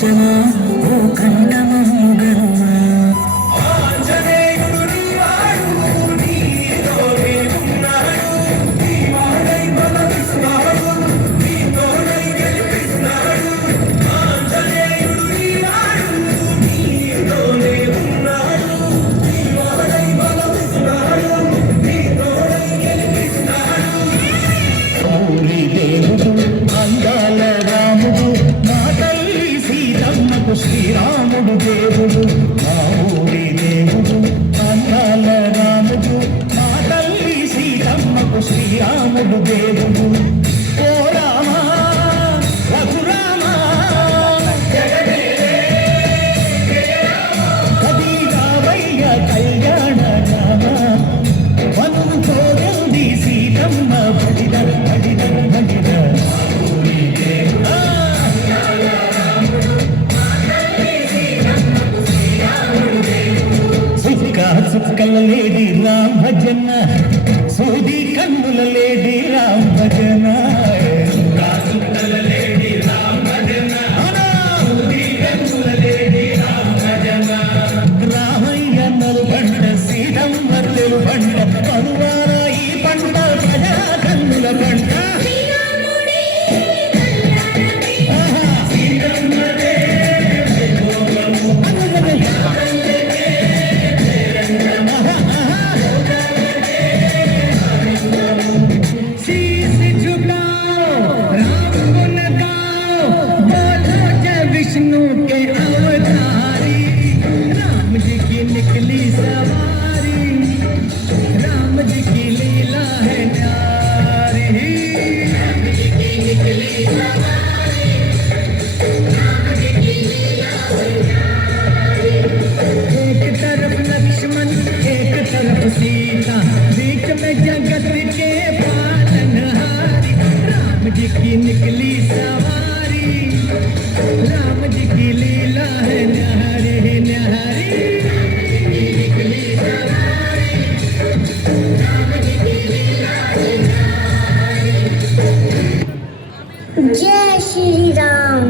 ఆకాశమా ఓ కంఠమము గనుమా శ్రీరాముడు దేవుడు మా ఊరి దేవుడు అందాల రాముడు మా తల్లి సీతమ్మకు శ్రీరాముడు దేవుడు ఓ రామా రఘురామా కది రావయ్య కళ్యాణ రామ వను కోరింది సీతమ్మ బడిద బడిద బడిద చుక్కల లేడి రామ్ భజన సూది కన్నుల లేడి రామ్ భజన చుక్కల లేడి రామ్ భజన సూది కన్నుల లేడి రామ్ భజన రామయ్య నలుబండ సీతమ్మర్లు బండ పరువార ఈ పంట ప్రజా కన్నుల బండ विष्णु के अवतारी राम जी की निकली सवारी राम जी की लीला है न्यारी राम जी की निकली सवारी राम जी की लीला है न्यारी एक तरफ लक्ष्मण एक तरफ सीता बीच में जगत के पालनहारी राम जी की निकली सवारी राम जी की लीला है न्यारी न्यारी निकली सवारी राम जी की लीला है न्यारी। जय श्री राम।